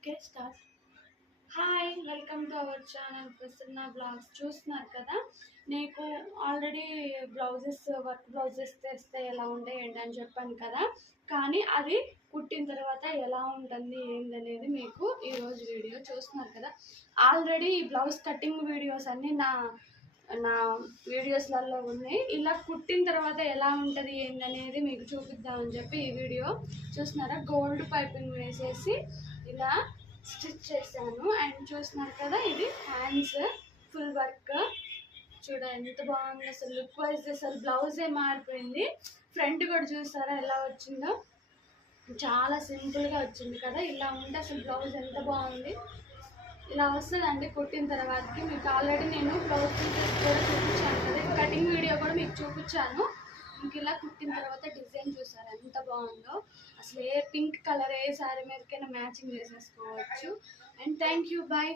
Okay start. Hi, welcome to our channel Prasanna blogs. చూస్తున్నారు కదా, నీకు ఆల్రెడీ వర్క్ బ్లౌజెస్ తెస్తే ఎలా ఉంటాయి ఏంటని చెప్పాను కదా, కానీ అది కుట్టిన తర్వాత ఎలా ఉంటుంది ఏందనేది మీకు ఈరోజు వీడియో చూస్తున్నారు కదా. ఆల్రెడీ ఈ బ్లౌజ్ కటింగ్ వీడియోస్ అన్నీ నా నా వీడియోస్లలో ఉన్నాయి. ఇలా కుట్టిన తర్వాత ఎలా ఉంటుంది ఏందనేది మీకు చూపిద్దామని చెప్పి ఈ వీడియో చూస్తున్నారా. గోల్డ్ పైపింగ్ వేసేసి ఇలా స్టిచ్ చేశాను. అండ్ చూస్తున్నారు కదా, ఇది హ్యాండ్స్ ఫుల్ వర్క్. చూడండి ఎంత బాగుంది, అసలు లుక్ వైజ్ అసలు బ్లౌజే మారిపోయింది. ఫ్రంట్ కూడా చూసారా ఎలా వచ్చిందో, చాలా సింపుల్గా వచ్చింది కదా. ఇలా ఉంటే అసలు బ్లౌజ్ ఎంత బాగుంది. ఇలా వస్తుందండి కుట్టిన తర్వాతకి. మీకు ఆల్రెడీ నేను బ్లౌజ్ పీసెస్ కూడా చూపించాను కదా, కటింగ్ వీడియో కూడా మీకు చూపించాను. ఇంక ఇలా కుట్టిన తర్వాత డిజైన్ చూసారు ఎంత బాగుందో. అసలు ఏ పింక్ కలర్ ఏ శారీ మీదకైనా మ్యాచింగ్ చేసేసుకోవచ్చు. And thank you, bye.